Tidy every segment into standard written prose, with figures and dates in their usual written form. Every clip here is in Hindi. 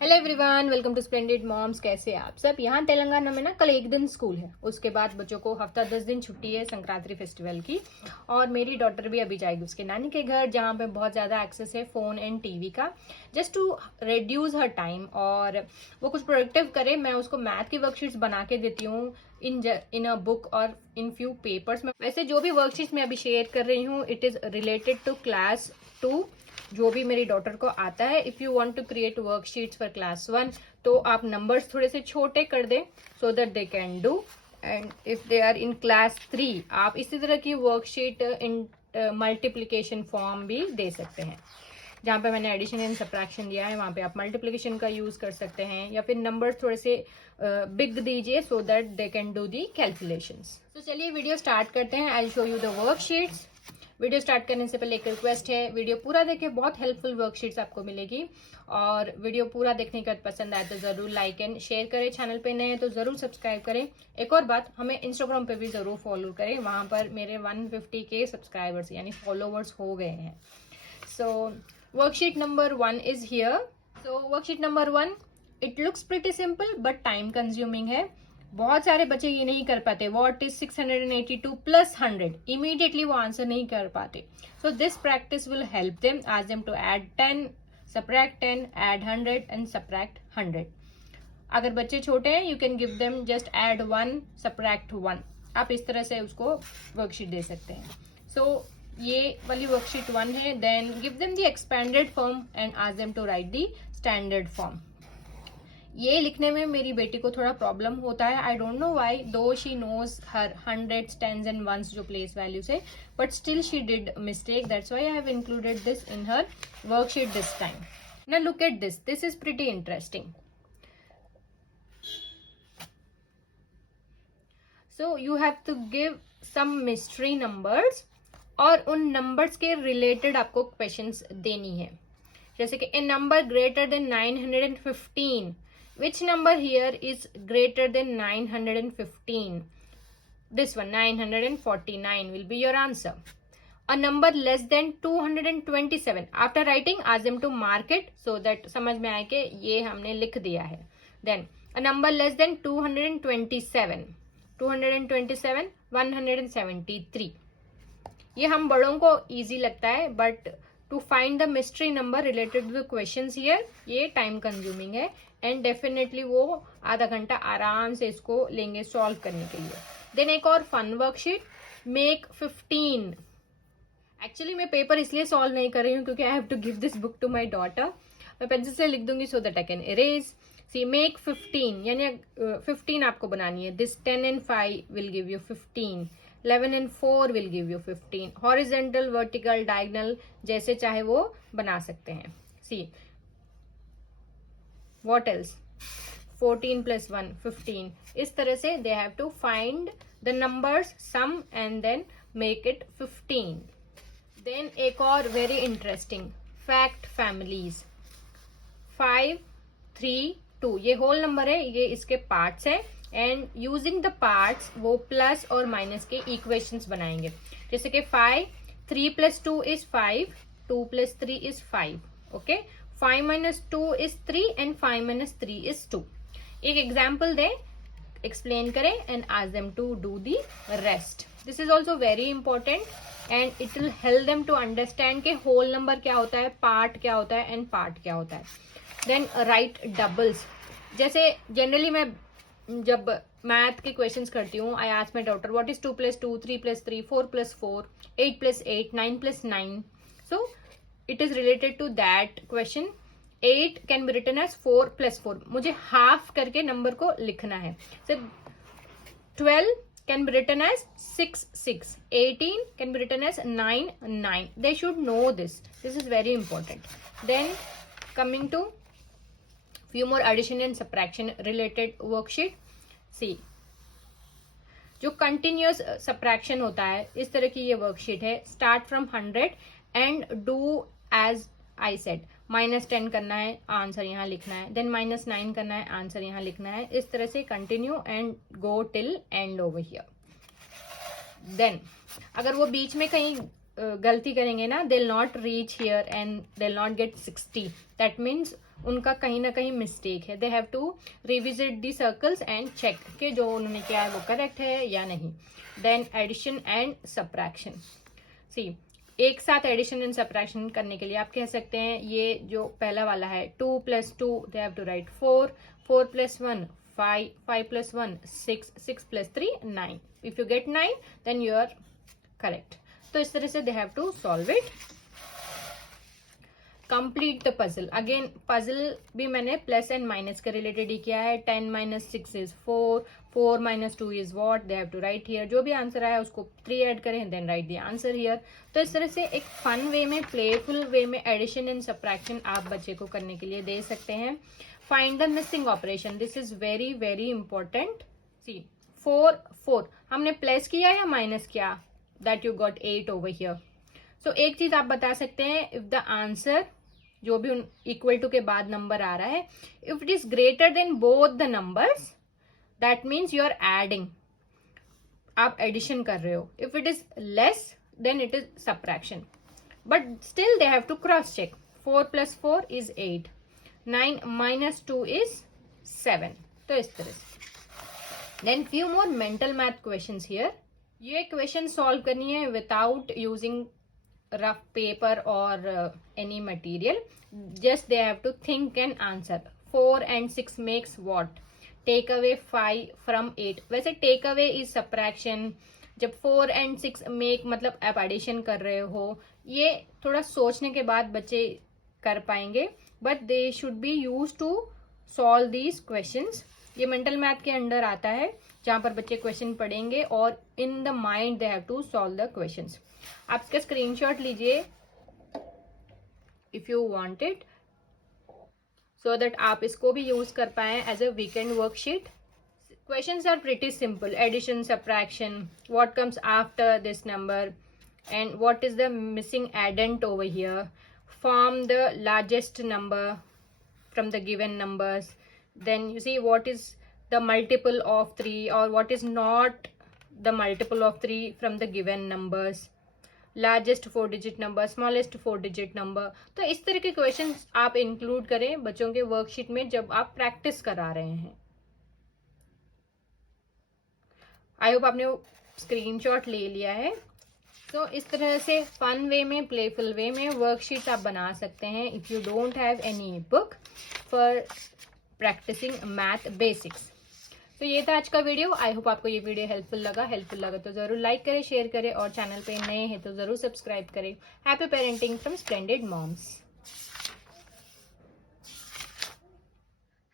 Hello everyone, welcome to Splendid Moms. कैसे आप सब? यहाँ तेलंगाना में ना कल एक दिन स्कूल है, उसके बाद बच्चों को हफ्ता 10 दिन छुट्टी है संक्रांति फेस्टिवल की। और मेरी डॉटर भी अभी जाएगी उसके नानी के घर, जहाँ पे बहुत ज़्यादा एक्सेस है फ़ोन एंड टीवी का, just to reduce her time और वो कुछ प्रोडक्टिव करे। मैं उसको मैथ की वर्कशीट्स बना के देती हूँ इन अ बुक और इन फ्यू पेपर्स में। वैसे जो भी वर्कशीट्स मैं अभी शेयर कर रही हूँ, it is related to class 2, जो भी मेरी डॉटर को आता है। If you want to create worksheets for class 1, तो आप नंबर्स थोड़े से छोटे कर दें so that they can do. And if they are in class 3, आप इसी तरह की वर्कशीट इन मल्टीप्लिकेशन फॉर्म भी दे सकते हैं। जहाँ पे मैंने एडिशन एंड सब्ट्रैक्शन दिया है, वहाँ पे आप मल्टीप्लिकेशन का यूज कर सकते हैं, या फिर नंबर्स थोड़े से बिग दीजिए सो that they can do the calculations. तो चलिए वीडियो स्टार्ट करते हैं। I show you the worksheets. Video start करने से पहले एक रिक्वेस्ट है, वीडियो पूरा देखें, बहुत हेल्पफुल वर्कशीट्स आपको मिलेगी। और वीडियो पूरा देखने के बाद पसंद आए तो जरूर लाइक एंड शेयर करें। चैनल पे नए हैं तो जरूर सब्सक्राइब करें। एक और बात, हमें इंस्टाग्राम पे भी जरूर फॉलो करें, वहां पर मेरे 150 के सब्सक्राइबर्स यानी फॉलोवर्स हो गए हैं। So worksheet number 1 is here. So worksheet number 1, it looks pretty simple but time consuming है। बहुत सारे बच्चे ये नहीं कर पाते। What is 682 plus 100? इमीडिएटली वो आंसर नहीं कर पाते। So this practice will help them. Ask them to add 10, subtract 10, add 100 and subtract 100. अगर बच्चे छोटे हैं, you can give them just add 1, subtract 1। आप इस तरह से उसको वर्कशीट दे सकते हैं। सो ये वाली वर्कशीट 1 है। Then give them the expanded form and ask them to write the standard form. ये लिखने में मेरी बेटी को थोड़ा प्रॉब्लम होता है। I don't know why, though she knows her hundreds, tens and ones जो प्लेस वैल्यूज है, but still she did mistake. That's why I have included this in her worksheet this time. Now look at this, this is pretty interesting. So you have to give some mystery numbers और उन नंबर्स के रिलेटेड आपको क्वेश्चंस देनी है। जैसे कि a number greater than 915, which number here is greater than 915? This one, 949 will be your answer. A number less than 227, after writing ask them to mark it so that समझ में आए कि ये हमने लिख दिया है। Then a number less than 227, 173। ये हम बड़ों को इजी लगता है, but to find the mystery number related to the questions here, ये टाइम कंज्यूमिंग है एंड डेफिनेटली वो आधा घंटा आराम से इसको लेंगे सॉल्व करने के लिए। देन एक और फन वर्कशीट, मेक 15। एक्चुअली मैं पेपर इसलिए सॉल्व नहीं कर रही हूँ क्योंकि I have to give this book to my daughter. मैं पेंसिल से लिख दूंगी so that I can erase. See make 15 यानी 15 आपको बनानी है। This 10 and 5 will give you 15, 11 and 4 will give you 15. Horizontal, vertical, diagonal, जैसे चाहे वो बना सकते हैं। See, what else? 14 plus 1, 15. इस तरह से they have to find the numbers, sum and then make it 15. Then एक और very interesting fact families, 5, 3, 2। ये whole number है, ये इसके parts है एंड यूजिंग द पार्ट्स वो प्लस और माइनस के इक्वेशंस बनाएंगे। जैसे कि 5, 3 plus 2 is 5, 2 plus 3 is 5, okay. 5 minus 2 is 3 and 5 minus 3 is 2। एक एग्जाम्पल दें, एक्सप्लेन करें and ask them to do the rest. This is also very important and it will help them to understand के होल नंबर क्या होता है, पार्ट क्या होता है एंड पार्ट क्या होता है। Then write doubles. जैसे जनरली मैं जब मैथ के क्वेश्चंस करती हूँ, I ask my daughter what is 2 plus 2, 3 plus 3, 4 plus 4, 8 plus 8, 9 plus 9। So it is related to that question. 8 can be written as 4 plus 4। मुझे हाफ करके नंबर को लिखना है। So 12 can be written as 6, 6। 18 can be written as 9, 9। They should know this, this is very important. Then coming to few more addition and subtraction related worksheet. See, जो continuous subtraction होता है, इस तरह की ये वर्कशीट है। start from 100 and do as I said। -10 करना है, आंसर यहाँ लिखना है। देन -9 करना है, आंसर यहाँ लिखना है। इस तरह से continue and go till end over here. Then अगर वो बीच में कहीं गलती करेंगे ना, they'll not reach here and they'll not get 60. That means उनका कहीं ना कहीं मिस्टेक है. They have to revisit the circles and check कि जो उन्होंने किया है वो करेक्ट है या नहीं. Then addition and subtraction. See, एक साथ एडिशन एंड सब्ट्रैक्शन करने के लिए आप कह सकते हैं ये जो पहला वाला है 2 + 2 दे have to right 4, 4 + 1 5, 5 + 1 6, 6 + 3 9. If you get 9 then you are correct. तो इस तरह से they have to solve it. Complete the puzzle. Again puzzle भी मैंने प्लस एंड माइनस के रिलेटेड ही किया है. 10 - 6 is 4, 4 - 2 is what, they have to write here. जो भी आंसर आया उसको 3 ऐड करें, then write the answer here. तो इस तरह से एक फन वे में, प्लेफुल वे में एडिशन एंड सब्ट्रैक्शन आप बच्चे को करने के लिए दे सकते हैं. Find the missing operation. This is very very important. See, 4 4 हमने प्लस किया या माइनस किया, that you got 8 over here. So एक चीज आप बता सकते हैं, इफ द आंसर जो भी इक्वल टू के बाद नंबर आ रहा है, if it is greater than both the numbers, that means you are adding, आप एडिशन कर रहे हो. If it is less than it is subtraction. But still they have to cross check. 4 + 4 is 8, 9 - 2 is 7. तो इस तरह से. Then few more mental math questions here. ये क्वेश्चन सॉल्व करनी है without using rough paper or any material. Just they have to think and answer. 4 and 6 makes what? Take away 5 from 8. वैसे take away is subtraction. जब 4 and 6 make मतलब आप एडिशन कर रहे हो, ये थोड़ा सोचने के बाद बच्चे कर पाएंगे. But they should be use to solve these questions. ये मेंटल मैथ के अंडर आता है, जहां पर बच्चे क्वेश्चन पढ़ेंगे और in the mind they have to solve the questions. आप इसका स्क्रीनशॉट लीजिए if you want it, so that आप इसको भी यूज कर पाए as a weekend worksheet. Questions are pretty simple. Addition, subtraction, what comes after this number and what is the missing addend over here, form the largest number from the given numbers, then you see what is the multiple of 3 or what is not the multiple of 3 from the given numbers, largest 4-digit number, smallest 4-digit number. तो इस तरह के क्वेश्चंस आप इंक्लूड करें बच्चों के वर्कशीट में जब आप प्रैक्टिस करा रहे हैं. आई होप आपने स्क्रीनशॉट ले लिया है. तो इस तरह से फन वे में, प्लेफुल वे में वर्कशीट आप बना सकते हैं if you don't have any book for practicing math basics. तो ये था आज का वीडियो. आई होप आपको ये वीडियो हेल्पफुल लगा तो जरूर लाइक करें, शेयर करें और चैनल पे नए हैं तो जरूर सब्सक्राइब करें. Happy parenting from splendid moms.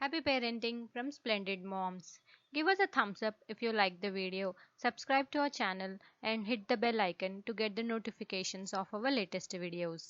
Happy parenting from Splendid Moms. Give us a thumbs up if you like the video, subscribe to our channel and hit the bell icon to get the notifications of our latest videos.